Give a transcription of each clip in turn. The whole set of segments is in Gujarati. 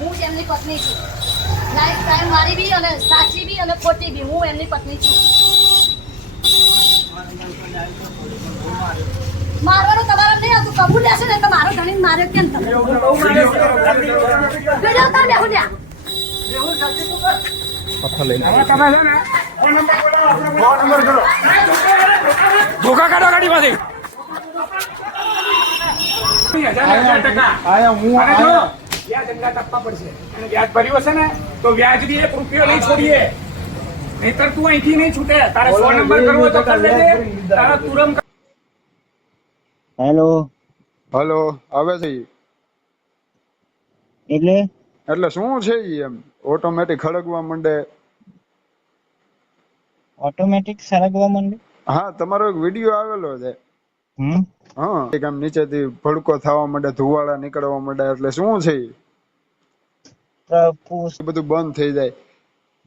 હું જ એમની પત્ની છું. લાઈફ ટાઈમ મારી બી અને સાચી બી અને ખોટી બી. હું એમની પત્ની છું. મારવાનું તમારે નહીં આવતું. કબૂલ લેશે ને તો મારો ધણી માર્યો કેમ તમે? વીડિયો તાર બેહુ લ્યા. ધોકા કાઢો ગાડીમાંથી. આયા હું આયા. વ્યાજ અંદાજ આપવા પડશે. અને વ્યાજ ભર્યું હશે ને તો વ્યાજ બી એક રૂપિયો નહીં છોડીએ. નહીતર તું અહીંથી નહીં છૂટે. તારે સો નંબર કરવો તો કરી લેજે. તારા તુરંત હેલો. હેલો આવે છે એટલે? એટલે શું છે એમ? ઓટોમેટિક ખડગવા માંડે. ઓટોમેટિક સરગવા માંડે? હા તમારો એક વીડિયો આવેલો છે. હા એક આમ નીચેથી ભડકો થવા માંડે ધુવાળા નીકળવા માંડે એટલે શું છે? બધું બંધ થઈ જાય.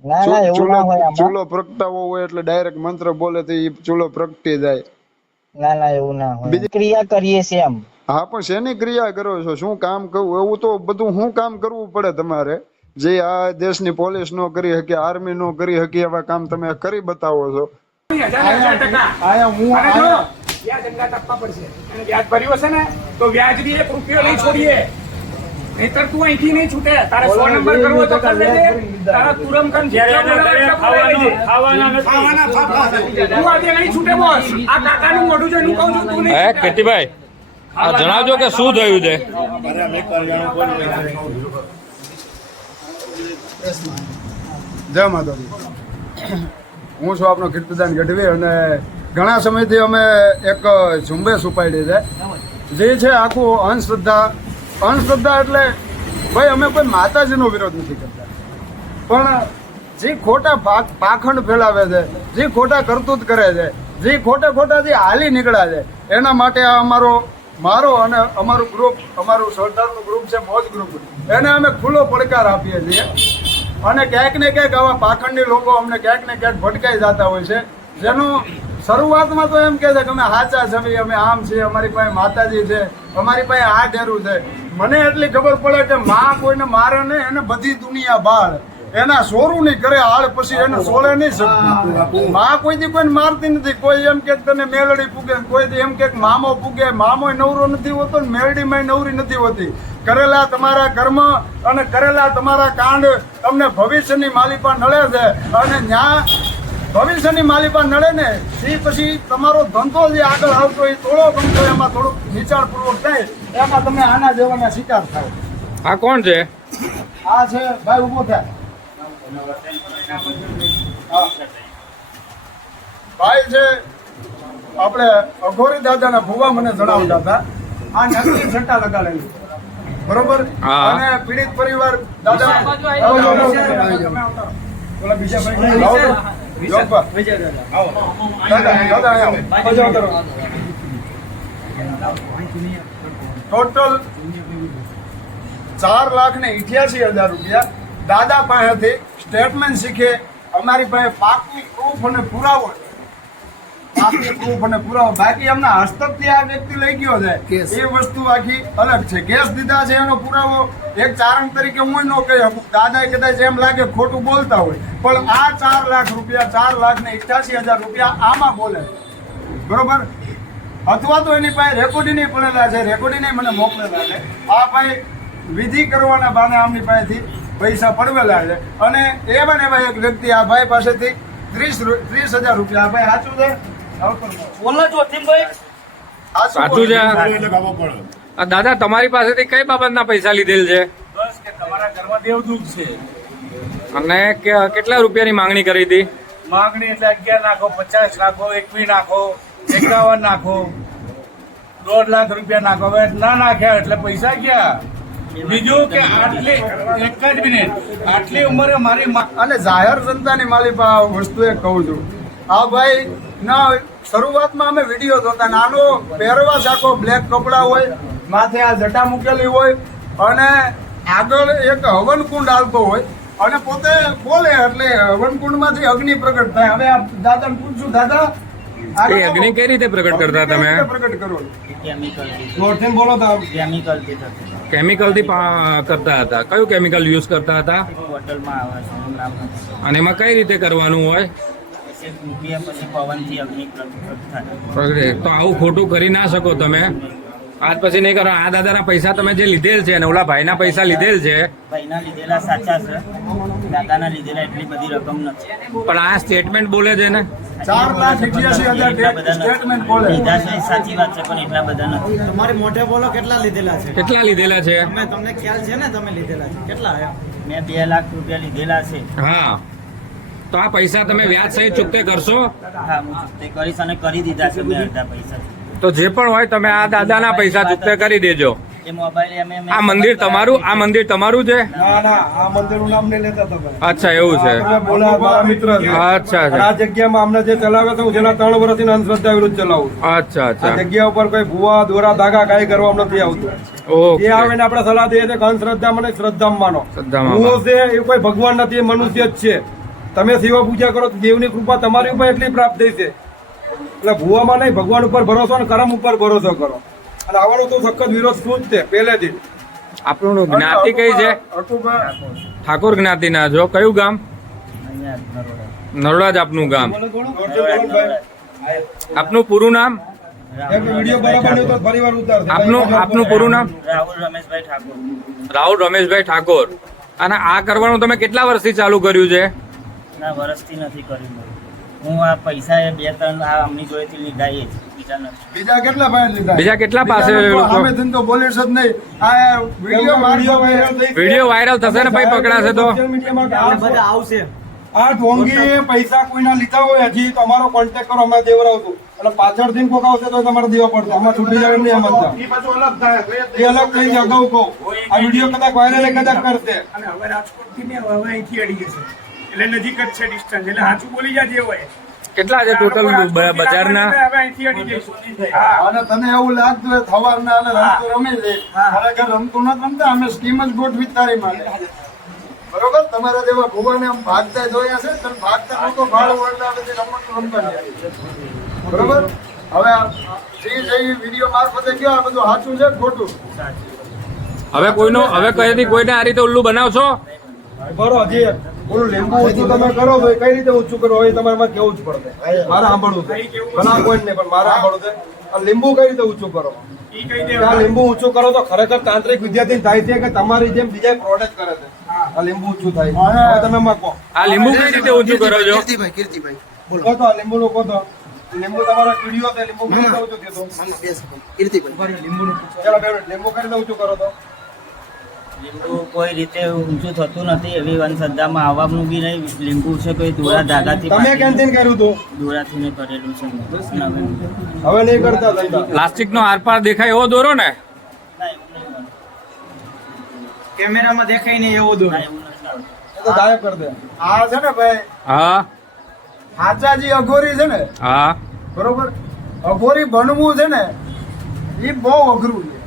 ના ના એવું ચૂલો ના હોય આમાં. ચૂલો પ્રગટાવો હોય એટલે ડાયરેક્ટ મંત્ર બોલે તો ચૂલો પ્રગટી જાય. ના ના એવું ના હોય. બીજી- ક્રિયા કરીએ છીએ એમ. હા પણ શેની ક્રિયા કરો છો? શું કામ કરવું? એવું તો બધું શું કામ કરવું પડે તમારે? જે આ દેશની પોલીસ નો કરી શકે આર્મી નો કરી શકે એવા કામ તમે કરી બતાવો છો. આયા હું આયા. વ્યાજ અંદાજ આપવા પડશે. અને વ્યાજ ભર્યું હશે ને તો વ્યાજ બી એક રૂપિયો નહીં છોડીએ. નહીતર તું અહીંથી નહીં છૂટે. તારે સો નંબર કરવો તો કરી લેજે. તારા તુરમ કન. તું આજે નહીં છૂટે બોસ. આ કાકાનું મોઢું જોઈને કહું છું તું નહીં. આ જણાવજો કે શું થયું છે? જય માતાજી. હું છું આપનો કીર્તિદાન ગઢવી અને ઘણા સમયથી અમે એક ઝુંબેશ ઉપાડી છે. જે છે આખું અંધશ્રદ્ધા. અંધશ્રદ્ધા એટલે ભાઈ, અમે કોઈ માતાજીનો વિરોધ નથી કરતા. પણ જે ખોટા પાખંડ ફેલાવે છે, જે ખોટા કરતૂત કરે છે, જે ખોટા ખોટા જે હાલી નીકળ્યા છે, એના માટે આ અમારો, મારો અને અમારું ગ્રુપ અમારું સરદારનું ગ્રુપ છે, મોજ ગ્રુપ એને અમે ખુલ્લો પડકાર આપીએ છીએ. અને ક્યાંક ને ક્યાંક આવા પાખંડી લોકો અમને ક્યાંક ને ક્યાંક ભટકાઈ જતા હોય છે. જેનું શરૂઆતમાં તો એમ કે છે કે અમે સાચા છીએ અમે આમ છીએ, અમારી પાસે માતાજી છે, અમારી પાસે આ ઢેરું છે. મને એટલી ખબર પડે કે માં કોઈને મારે નહીં, એને બધી દુનિયા બાળ એના સોરું નહીં કરે, હાલ પછી એને સોળે નહીં શકતી માં કોઈથી કોઈને મારતી નથી. કોઈ એમ કે તને મેલડી પૂગે. કોઈ એમ કે મામો પૂગે. મામો નવરો નથી હોતો ને મેલડીમાં નવરી નથી હોતી. કરેલા તમારા કર્મ અને કરેલા તમારા કાંડ તમને ભવિષ્યની માલિપા નળે છે. અને ન્યા ભવિષ્યની માલિપા નડે ને એ પછી તમારો ધંધો જે આગળ આવતો એ થોડો ગમતો એમાં થોડુંક વિચારપૂર્વક થાય એમાં તમે આના જેવાના શિકાર થાવ આ કોણ છે? આ છે ભાઈ ઊભો થાય ભાઈ છે આપણે અઘોરી દાદાના ભુવા મને જણાવતા હતા. આ નકલી સટ્ટા લગાડેલી. બરોબર? અને પીડિત પરિવાર દાદા બીજા બીજા ટોટલ ચાર લાખ ને ઇઠ્યાસી હજાર રૂપિયા. દાદા પાસેથી સ્ટેટમેન્ટ શીખે. અમારી પાસે પાકની પ્રૂફ અને પુરાવો છે. પ્રૂફ અને પુરાવો. બાકી એમના હસ્તકથી આ વ્યક્તિ લઈ ગયો છે. એ વસ્તુ આખી અલગ છે. કેસ દીધા છે એનો પુરાવો એક ચારણ તરીકે હું ન કહી શકું. દાદા કદાચ એમ લાગે ખોટું બોલતા હોય. પણ આ ચાર લાખ રૂપિયા ચાર લાખ ને ઇઠ્યાસી હજાર રૂપિયા આમાં બોલે બરોબર? અથવા તો એની પાસે રેકોર્ડિંગ પડેલા છે. રેકોર્ડિંગ મને મોકલેલા છે. આ ભાઈ વિધિ કરવાના બાને આમની પાસેથી પૈસા પડવેલા છે. અને એવા ને એવા એક વ્યક્તિ આ ભાઈ પાસેથી ત્રીસ ત્રીસ હજાર રૂપિયા આ ભાઈ સાચું છે? સાચું છે. આ દાદા તમારી પાસેથી કઈ બાબતના પૈસા લીધેલ છે? બસ કે તમારા ઘરમાં દેવદૂત છે. અને કે- કેટલા રૂપિયાની માંગણી કરી હતી? માંગણી એટલે અગિયાર નાખો પચાસ નાખો એકવી નાખો એકાવન નાખો. દોઢ લાખ રૂપિયા નાખો. હવે ના નાખ્યા એટલે પૈસા ગયા બીજું કે આટલી એક જ મિનિટ. આટલી ઉંમરે મારી મા- અને જાહેર જનતાની મારી વસ્તુ એ કહું છું. આ ભાઈ ના શરૂઆતમાં અમે વીડિયો જોતા. નાનો પહેરવા આખો બ્લેક કપડા હોય માથે આ જટા મૂકેલી હોય અને આગળ એક હવન કુંડ આવતો હોય. અને પોતે બોલે એટલે હવનકુંડમાંથી અગ્નિ પ્રગટ થાય. હવે આ દાદાને પૂછશું દાદા અગ્નિ કઈ રીતે પ્રગટ કરતા તમે? પ્રગટ કરો? કેમિકલ બોલો તો. કેમિકલ કેમિકલથી કરતા હતા. કયું કેમિકલ યુઝ કરતા હતા? બોટલમાં આવે અને એમાં કઈ રીતે કરવાનું હોય? પછી મૂકીએ પછી પવનથી અગ્નિ પ્રગટે. તો આવું ખોટું કરી ના શકો તમે. આજ પછી નહીં કરો. આ દાદાના પૈસા તમે જે લીધેલ છે અને ઓલા ભાઈના પૈસા લીધેલ છે. ભાઈના લીધેલા સાચા છે. દાદાના લીધેલા એટલી બધી રકમ નથી. પણ આ સ્ટેટમેન્ટ બોલે છે ને? ચાર લાખ અઠ્યાસી હજાર સ્ટેટમેન્ટ બોલે. લીધા છે સાચી વાત છે પણ એટલા બધા નથી. તમારે મોઢે બોલો કેટલા લીધેલા છે? કેટલા લીધેલા છે? તમે તમને ખ્યાલ છે ને તમે લીધેલા છે. કેટલા મેં બે લાખ રૂપિયા લીધેલા છે. હા. તો આ પૈસા તમે વ્યાજ સહિત ચૂકતે કરશો? હા હું તે કરીશ અને કરી દીધા છે મેં અડધા પૈસા. તો જે પણ હોય તમે આ દાદાના પૈસા ચૂકતે કરી દેજો. એ મોબાઈલ અમે મેં આ મંદિર તમારું આ મંદિર તમારું છે? ના ના આ મંદિરનું નામ નહીં લેતા તમે. અચ્છા એવું છે. અચ્છા આ જગ્યામાં અમને જે ચલાવે છે હું જેના ત્રણ વર્ષથી અંધશ્રદ્ધા વિરુદ્ધ ચલાવું અચ્છા અચ્છા. જગ્યા ઉપર કોઈ ભૂવા દોરા ધાગા કાંઈ કરવામાં નથી આવતું. એ જે આવે ને આપણે સલાહ દઈએ છીએ અંધશ્રદ્ધા મને શ્રદ્ધામાં માનો. છે એ કોઈ ભગવાન નથી મનુષ્ય જ છે. તમે શિવ પૂજા કરો તો દેવની કૃપા તમારી ઉપર એટલી પ્રાપ્ત થઈ છે. એટલે ભૂવામાં નહીં ભગવાન ઉપર ભરોસો અને કરમ ઉપર ભરોસો કરો. અને આવડો તો સખત વિરોધ શું જ છે પહેલેથી. આપણું જ્ઞાતિ કઈ છે? ઠાકોર જ્ઞાતિ ના છો. કયું ગામ? નરોડા જ આપનું ગામ. આપનું પૂરું નામ? આપનું આપનું પૂરું નામ? રાહુલ રમેશભાઈ ઠાકોર. રાહુલ રમેશભાઈ ઠાકોર. અને આ કરવાનું તમે કેટલા વર્ષથી ચાલુ કર્યું છે? ના વર્ષથી નથી કર્યું હું આ પૈસા એ બે ત્રણ આ અમની જોડેથી લીધા એ બીજા નથી. બીજા કેટલા ભાઈ લીધા બીજા કેટલા પાસે બીજાનો તો લોકો? અમે ધંધો બોલીશ જ નહીં. આ વીડિયો વાયરલ વીડિયો વાયરલ થશે ને ભાઈ પકડાશે તો? બધા આવશે. આ ઢોંગી પૈસા કોઈના લીધા હોય હજી તો અમારો કોન્ટેક્ટ કરો અમે દેવરાવશું અને પાછળથી કોક આવશે તો તમારે દેવા પડશે. અમારે છૂટી જાય એમ નહીં અમારે એ અલગ થઈ જાય અગાઉ કહું. આ વીડિયો કદાચ વાયરલ કદાચ કરશે. અને હવે રાજકોટથી ને હવે અહીંથી અડીએ છે. એટલે નજીક જ છે ડિસ્ટન્સ એટલે સાચું બોલી જાય જે હોય. કેટલા છે ટોટલ બજારના? હવે અહીંથી અડી જઈશું. અને તને એવું લાગતું હોય થવારના અને રમતો રમી લે. ખરેખર રમતું ન રમતા અમે સ્કીમ જ ગોઠવી તારી માટે. બરોબર? તમારા જેવા ભુવાને આમ ભાગતા જોયા છે તમે ભાગતા નહોતો ભાડું વળતા બધી રમત રમતા બરોબર? હવે આ જે જે વીડિયો મારફતે કયો આ બધું સાચું છે ખોટું? હવે કોઈનો હવે કહેતી કોઈને આ રીતે ઉલ્લુ બનાવશો? બરો જે ઓલું લીંબુ ઓછું તમે કરો તો કઈ રીતે ઓછું કરો એ તમારે મારે કેવું જ પડશે મારે સાંભળવું છે. ઘણા કોઈ નહીં પણ મારે સાંભળવું છે. લીંબુ કઈ રીતે ઊંચું કરો? ઈ કહી દે આ લીંબુ ઊંચું કરો તો ખરેખર તાંત્રિક વિદ્યાર્થી થાય છે કે તમારી જેમ બીજા પ્રોડક્ટ કરે છે. આ લીંબુ ઊંચું થાય તમે મકો કહો. આ લીંબુ કઈ રીતે ઊંચું કરો છો? કહો તો આ લીંબુ લોકો કહો તો. લીંબુ તમારો કીડીઓ છે લીંબુ કઈ રીતે ઊંચું થયું લીંબુ ચાલો લીંબુ કરી દઉં છું કરો તો? લીંબુ કોઈ રીતે ઊંચું થતું નથી એવી અંધશ્રદ્ધામાં આવવાનું બી નહીં. લીંબુ છે કોઈ દોરા ધાગાથી તમે કેન્ટીન કર્યું હતું? દોરાથી ને કરેલું છે. હવે નહીં કરતા પ્લાસ્ટિક નો આરપાર દેખાય એવો દોરો ને. કેમેરામાં દેખાય નહીં એવો દોર. ના એવું નથી આવતું. એ તો ગાયબ કરી દે. આ છે ને ભાઈ? હા. સાચા અઘોરી છે ને? હા. બરોબર? અઘોરી બનવું છે ને એ બહુ અઘરું છે.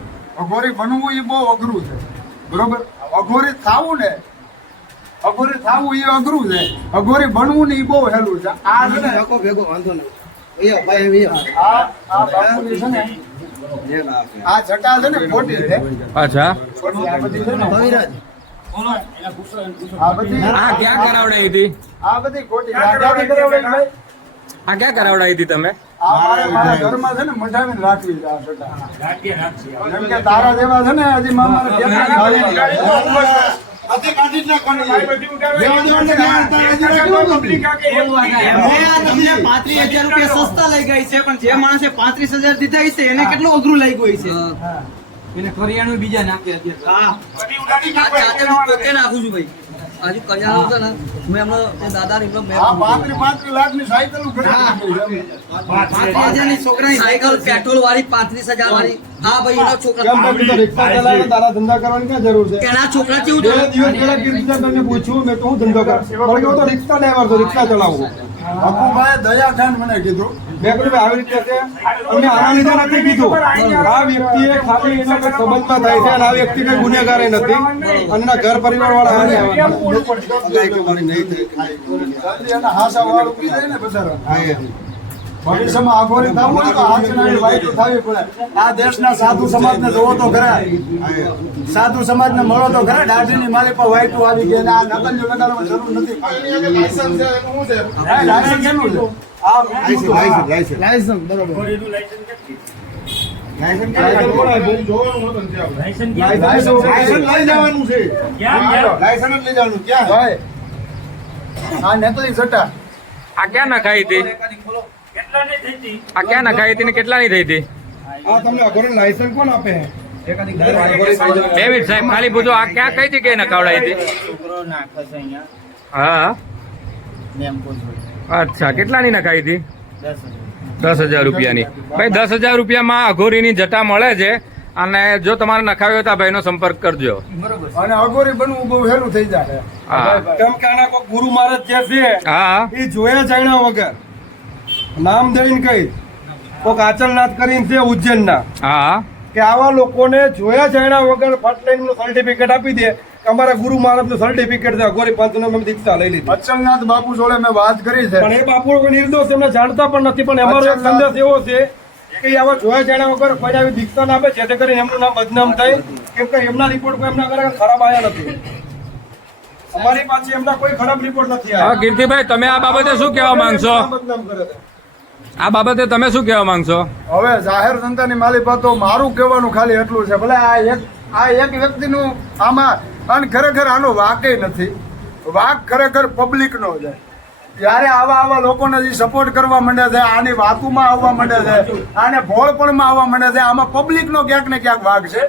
અઘોરી બનવું એ બહુ અઘરું છે. બરોબર? અઘોરી થાવું ને અઘોરી થાવું એ અઘરું છે. અઘોરી બનવું ને એ બહુ હેલું છે. આ છે ને આ ભેગો વાંધો નહીં. ને આ જટા છે ને ખોટી છે. અચ્છા. આ બધી આ ક્યાં કરાવડાવી હતી? આ બધી ખોટી. ક્યાં કરાવડાવી હતી તમે? મારે ઘરમાં છે ને મઢાવીને રાખવી છે આ જટા જેમ કે તારા જેવા છે ને હજી તમને પાંત્રીસ હજાર રૂપિયા સસ્તા લઈ ગઈ છે પણ જે માણસે પાંત્રીસ હજાર દીધા છે એને કેટલું અઘરું લઈ ગયું છે એને કરિયાણું બીજા નાખે હા. નાખું છું ભાઈ? આજુ કલ્યાણ છે ને મેં હમણાં દાદા દાદાને એમનો મેં આ પાંત્રીસ પાંત્રીસ લાખની સાયકલ પાંત્રીસ હજારની છોકરાની સાયકલ પેટ્રોલ વાળી પાંત્રીસ હજાર વાળી હા ભાઈ એનો છોકરા તું તો રિક્ષા ચલાવે તારા ધંધા કરવાની ક્યાં જરૂર છે? એના છોકરા કેવું બે દિવસ પહેલા કીર્તિદાન તમને પૂછ્યું મેં તો હું ધંધો કરું. તો રિક્ષા ડ્રાઈવર છું રિક્ષા ચલાવું અપુભાઈ દયા ખાન મને કીધું કહ્યું આવી રીતે છે. અમને આના લીધે નથી કીધું. આ વ્યક્તિએ ખાલી એના કંઈક સંબંધમાં થાય છે અને આ વ્યક્તિ કઈ ગુનેગાર નથી. અને એના ઘર પરિવાર વાળા ભવિષ્યમાં આઘોરી થવું હોય તો થવી પડે. આ દેશના સાધુ સમાજને જોવો તો ખરા. સાધુ સમાજને મળો તો ખરા. દાઢીની મારી પર વાઈટો આવી ગઈ અને આ નકલીઓ લગાડવાની જરૂર નથી. લાયસન્સ એનું છે. આ ક્યાં નખાઈ હતી આ ક્યાં નખાઈ હતી ને કેટલાની થઈ હતી તમને સાહેબ ખાલી પૂછો આ ક્યાં કઈ જગ્યાએ નખાવડાવી હતી હા અચ્છા કેટલાની નખાઈ હતી? દસ હજાર. રૂપિયાની. ભાઈ દસ હજાર રૂપિયામાં અઘોરીની જટા મળે છે અને જો તમારે નખાવ્યો હોય તો આ ભાઈનો સંપર્ક કરજો. અને અઘોરી બનવું બહુ હેલું થઈ જાય કેમ કે આના કોઈ ગુરુ મહારાજ જે છે હા. એ જોયા જાણ્યા વગર નામ દઈને કઈ કોક આચલનાથ કરીને છે ઉજ્જૈનના હા. કે આવા લોકોને જોયા જાણ્યા વગર ફર્સ્ટનું સર્ટિફિકેટ આપી દે અમારા ગુરુ મહારાજનું સર્ટિફિકેટ છે અઘોરી પંથનો મેં દીક્ષા લઈ લીધી. અચલનાથ બાપુ જોડે મેં વાત કરી છે. પણ એ બાપુ નિર્દોષ એમને જાણતા પણ નથી પણ અમારો એક સંદેશ એવો છે કે આવા જોયા જાણ્યા વગર કોઈ આવી દીક્ષા ના આપે જેથી કરીને એમનું નામ બદનામ થાય. કેમ કે એમના રિપોર્ટ કોઈ એમના કરે ખરાબ આવ્યા નથી. અમારી પાસે એમના કોઈ ખરાબ રિપોર્ટ નથી હા કીર્તિભાઈ તમે આ બાબતે શું કહેવા માંગશો? બદનામ કરે છે. આ બાબતે તમે શું કહેવા માંગશો? હવે જાહેર જનતાની માલિકા તો મારું કહેવાનું ખાલી એટલું છે. ભલે આ એક આ એક વ્યક્તિનું આમાં અને ખરેખર આનો વાકય નથી. વાક ખરેખર પબ્લિકનો છે. જ્યારે આવા આવા લોકોને જે સપોર્ટ કરવા માંડે છે, આની વાતુમાં આવવા માંડે છે, આને ભોળપણમાં આવવા માંડે છે, આમાં પબ્લિકનો ક્યાંક ને ક્યાંક વાઘ છે.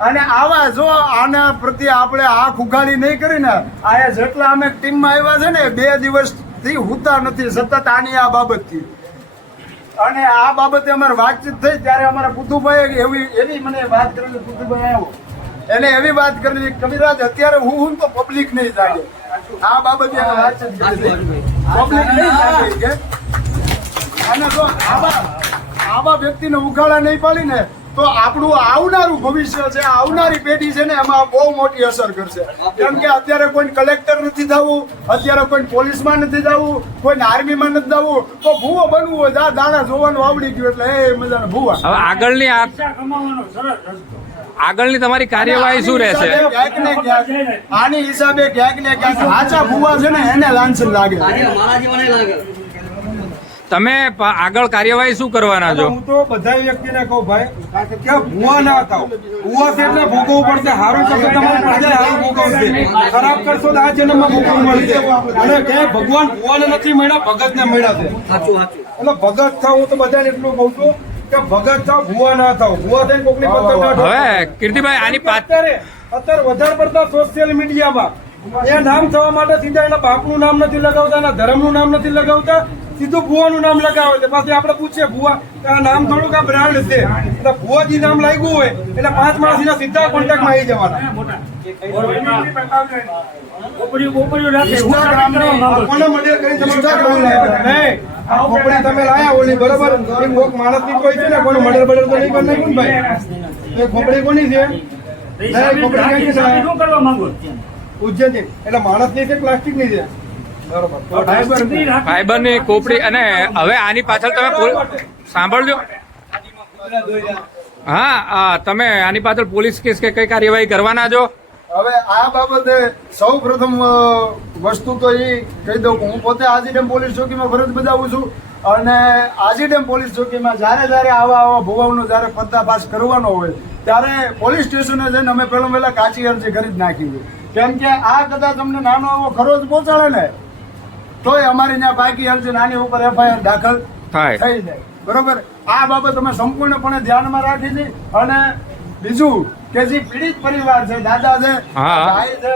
અને આવા જો આના પ્રત્યે આપણે આંખ ઉઘાડી નહીં કરીને આ જેટલા અમે ટીમમાં આવ્યા છે ને બે દિવસથી હુતા નથી, સતત આની આ બાબતથી. અને આ બાબતે અમારે વાતચીત થઈ, ત્યારે અમારા પુતુભાઈ એવી એવી મને વાત કરેલી પુતુભાઈ આવ્યો. એને એવી વાત કરેલી કવિરાજ અત્યારે હું હું તો પબ્લિક નહીં જાગે. આ બાબતે પબ્લિક નહીં જાગે કે? અને જો આવા આવા વ્યક્તિને ઉઘાડા નહીં પાડીને તો આપણું આવનારું ભવિષ્ય છે આવનારી પેઢી છે ને એમાં બહુ મોટી અસર કરશે. કેમ કે અત્યારે કોઈ કલેક્ટર નથી થવું અત્યારે કોઈ પોલીસમાં નથી જવું કોઈ આર્મીમાં નથી જવું તો ભૂવો બનવું હોય દાણા જોવાનું આવડી ગયું એટલે એ મજાને ભૂવા. હવે આગળની આ આગળની તમારી કાર્યવાહી શું રહેશે? ક્યાંક ને આની હિસાબે ક્યાંક ને ક્યાંક સાચા ભૂવા છે ને એને લાંછન લાગે. તમે આગળ કાર્યવાહી શું કરવાના છો? હું તો બધા વ્યક્તિને કહું ભાઈ કે ભૂવા ના થાવ ભૂવા છે એટલે ભોગવવું પડશે. સારું કરશો તમારી પ્રજા સારું ભોગવશે. ખરાબ કરશો તો આ જન્મમાં ભોગવવું મળશે અને કે ભગવાન ભૂવાને નથી મળ્યા ભગતને મળ્યા છે. એટલે ભગત થાવ હું તો બધાને એટલું કહું છું. કે ભગત થાવ ભુવા ના થાવ. ભુવા થઈને કોકની પત્તર ના હવે કીર્તિભાઈ આની અત્યારે વધારે પડતા સોશિયલ મીડિયામાં એ નામ થવા માટે સીધા એના બાપનું નામ નથી લગાવતા એના ધર્મનું નામ નથી લગાવતા. સીધું ભુવાનું નામ લગાવે છે. પાછી આપણે પૂછીએ ભુવા નામ થોડુંક આ બ્રાન્ડ છે? એટલે ભુવાજી નામ લાગ્યું હોય એટલે પાંચ માણસ સીધા કોન્ટેક્ટમાં આવી જવાના. તમે લાયા ઓલી બરોબર? એ કોક કોઈ છે ને કોઈ મર્ડર બર્ડર તો નહીં કરી નાખ્યું ભાઈ? એ ખોપડી કોની છે? છે? ઉજ્જૈનની એટલે છે પ્લાસ્ટિકની છે? બરોબર તો ફાઈબરની કોપડી અને હવે આની પાછળ તમે સાંભળજો. હા આ તમે આની પાછળ પોલીસ કેસ કે કઈ કાર્યવાહી કરવાના છો? હવે આ બાબતે સૌ પ્રથમ વસ્તુ તો એ કહી દઉં કે હું પોતે આજીડેમ પોલીસ ચોકીમાં ફરજ બજાવું છું અને આજીડેમ પોલીસ ચોકીમાં જ્યારે જ્યારે આવા આવા ભુવાઓનો જ્યારે પર્દાફાશ કરવાનો હોય ત્યારે પોલીસ સ્ટેશને જઈને અમે પહેલા પહેલા કાચી અરજી કરી જ નાખી હોય કેમ કે આ કદાચ તમને નાનો આવો જ પહોંચાડે ને તોય અમારી ત્યાં બાકી અરજી નાની ઉપર એફઆઈઆર દાખલ થાય. થઈ જાય. બરોબર? આ બાબત અમે સંપૂર્ણપણે ધ્યાનમાં રાખી છે અને બીજું કે જે પીડિત પરિવાર છે દાદા છે ભાઈ છે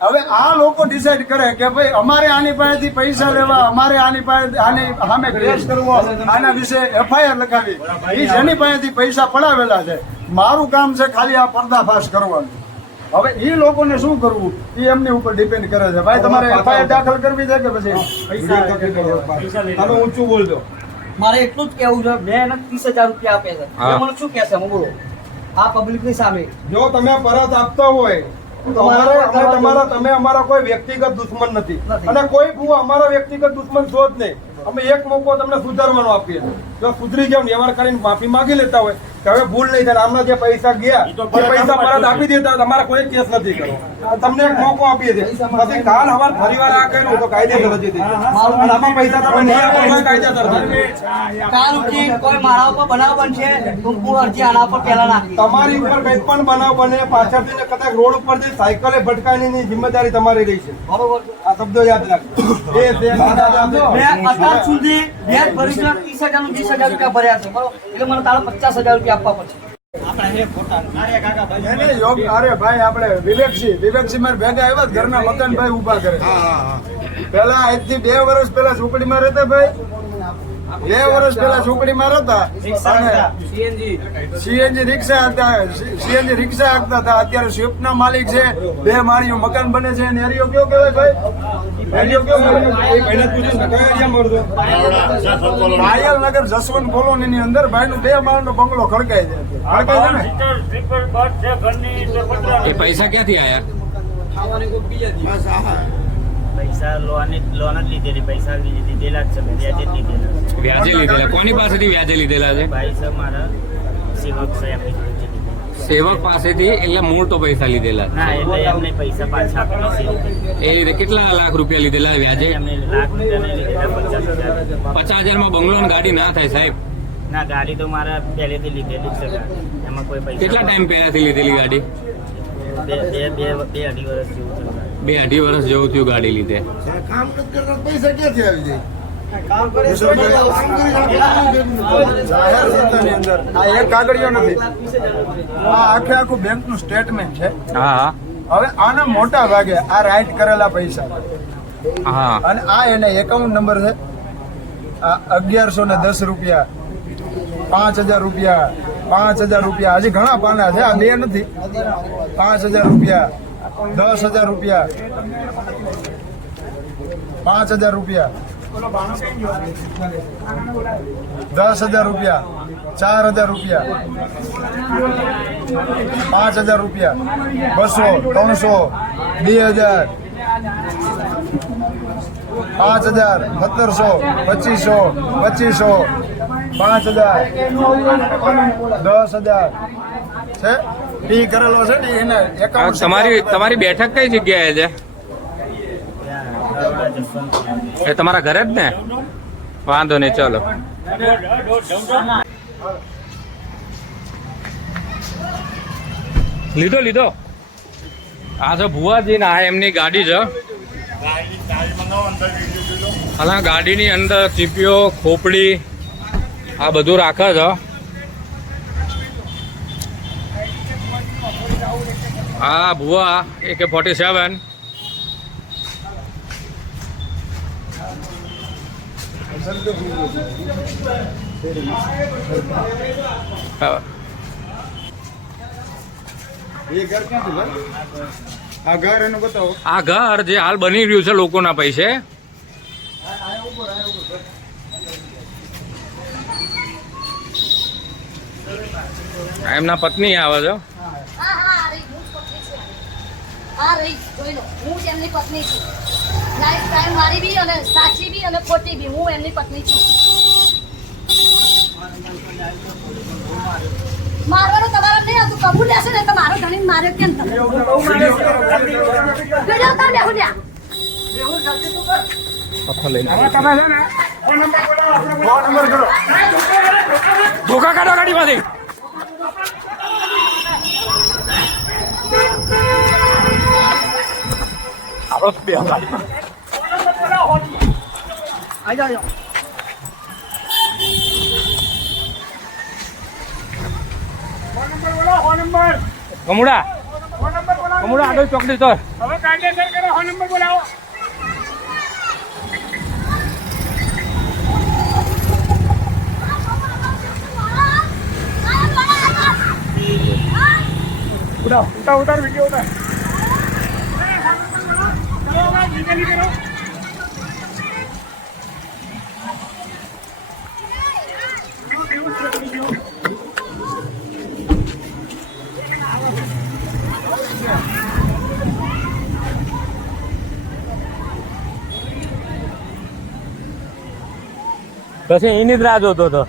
હવે આ લોકો ડિસાઈડ કરે કે ભાઈ અમારે આની પાસેથી પૈસા લેવા અમારે આની પાસે આની સામે કેસ કરવો આના વિશે એફઆઈઆર લખાવી એ જેની પાસેથી પૈસા પડાવેલા છે. મારું કામ છે ખાલી આ પર્દાફાશ કરવાનું. હવે એ લોકોને શું કરવું? એ એમની ઉપર ડિપેન્ડ કરે છે. ભાઈ તમારે એફઆઈઆર દાખલ કરવી છે કે પછી? તમે ઊંચું બોલજો મારે એટલું જ કેવું છે મેં એને ત્રીસ હજાર રૂપિયા આપે છે. મને શું કહેશે? હું બોલો. આ પબ્લિકની સામે. જો તમે પરત આપતા હોય તમારે અમે તમારા તમે અમારા કોઈ વ્યક્તિગત દુશ્મન નથી. અને કોઈ ભૂ અમારા વ્યક્તિગત દુશ્મન છો જ નહીં. અમે એક મોકો તમને સુધારવાનો આપીએ. જો સુધરી જાવ વ્યવહાર કરીને માફી માંગી લેતા હોય કે હવે ભૂલ નહીં થાય આમના જે પૈસા ગયા એ પૈસા પરત આપી દેતા તમારે કોઈ કેસ નથી કરવો તમને એક મોકો આપીએ છીએ. પછી કાલ હવાર ફરીવાર આ કર્યું તો કાયદેસર થઈ આમાં પૈસા તમે નહીં આપો તો કાયદેસર કાલ ઉઠી કોઈ મારા ઉપર બનાવ બનશે હું અરજી આના પર પહેલા નાખી. તમારી ઉપર કંઈ પણ બનાવ બને પાછળથી ને કદાચ રોડ ઉપરથી સાયકલે ભટકાયની જિમ્મેદારી તમારી રહી છે. બરોબર. આ શબ્દો યાદ રાખજો. એ તે મેં અત્યાર સુધી વ્યાજ ભરી છે ત્રીસ હજારનું ત્રીસ હજાર રૂપિયા ભર્યા છે બરોબર? એટલે મને તારા પચાસ હજાર રૂપિયા આપવા પડશે. પેલા આજથી બે વર્ષ પેલા ઝૂંપડીમાં રહેતા ભાઈ. બે વર્ષ પેલા ઝૂંપડીમાં રહેતા. સીએનજી. રિક્ષા હતા સીએનજી રિક્ષા હાંકતા હતા. અત્યારે સ્વિફ્ટ ના માલિક છે બે માળીયું મકાન બને છે એરિયો કયો કહેવાય ભાઈ? ને? પાયલનગર જસવંત કોલોની ની અંદર ભાઈ નું બે માળનો બંગલો ખડકાય છે. ખડકાય છે ને? એ પૈસા ક્યાંથી આયા? પૈસા લોન લોન જ લીધેલી પૈસા લીધેલા જ છે વ્યાજે જ લીધેલા વ્યાજે લીધેલા. કોની પાસેથી વ્યાજે લીધેલા છે? ભાઈ છે મારા સેવક છે એમની. સેવક પાસેથી એટલે મૂળ તો પૈસા લીધેલા. ના એટલે એમને પૈસા પાછા એ રીતે કેટલા લાખ રૂપિયા લીધેલા વ્યાજે? એમને લાખ રૂપિયા પચાસ હજાર. માં બંગલો ગાડી ના થાય સાહેબ. ના ગાડી તો મારા પહેલેથી લીધેલી છે. એમાં કોઈ પૈસા કેટલા ટાઈમ પહેલાથી લીધેલી ગાડી? બે બે બે બે અઢી વર્ષ જેવું બે અઢી વર્ષ જેવું થયું ગાડી લીધે. કામ કરતા પૈસા ક્યાંથી આવી જાય? આ એક કાગળિયો નથી. આ આખે આખું બેંકનું સ્ટેટમેન્ટ છે હવે આના મોટા ભાગે આ રાઈટ કરેલા પૈસા. હા અને આ એને એકાઉન્ટ નંબર છે. આ અગિયારસો ને દસ રૂપિયા પાંચ હજાર રૂપિયા પાંચ હજાર રૂપિયા. હજી ઘણા પાના છે આ બે નથી. પાંચ હજાર રૂપિયા દસ હજાર રૂપિયા પાંચ હજાર રૂપિયા. દસ હજાર રૂપિયા ચાર હજાર રૂપિયા પાંચ હજાર રૂપિયા બસો ત્રણસો બે હજાર પાંચ હજાર સત્તરસો પચીસો પચીસો પાંચ હજાર દસ હજાર. છે? ટી કરેલો છે ને એને તમારી તમારી બેઠક કઈ જગ્યાએ છે? એ તમારા ઘરે જ ને? વાંધો નહીં, ચલો. લીધો લીધો. આ છે ભુવાજી ને આ એમની ગાડી છે. અને ગાડીની અંદર ચીપીઓ ખોપડી, આ બધું રાખે છે. આ ભુવા એકે ફોર્ટી સેવન એ ઘર ક્યાંથી ભાઈ આ ઘર જે હાલ બની રહ્યું છે લોકોના પૈસે. એમના પત્ની આવે છે. હું જ એમની પત્ની છું. લાઈફ ટાઈમ મારી બી અને સાચી બી અને ખોટી બી. હું એમની પત્ની છું. મારવાનું તમારે નહીં હતું કબૂલ લેશે ને તો મારો ધણી માર્યો કેમ તમે? બેહું લ્યા. હવે તમે છે ને ફોન નંબર ફોન નંબર કમુડા કમુડા આગળ ચોકડી તો હવે કાયદેસર કરો ફોન નંબર બોલાવો ઉતાર ઉતાર ઉતાર વીડિયો ઉતાર પછી એની જ રાહ જોતો હતો.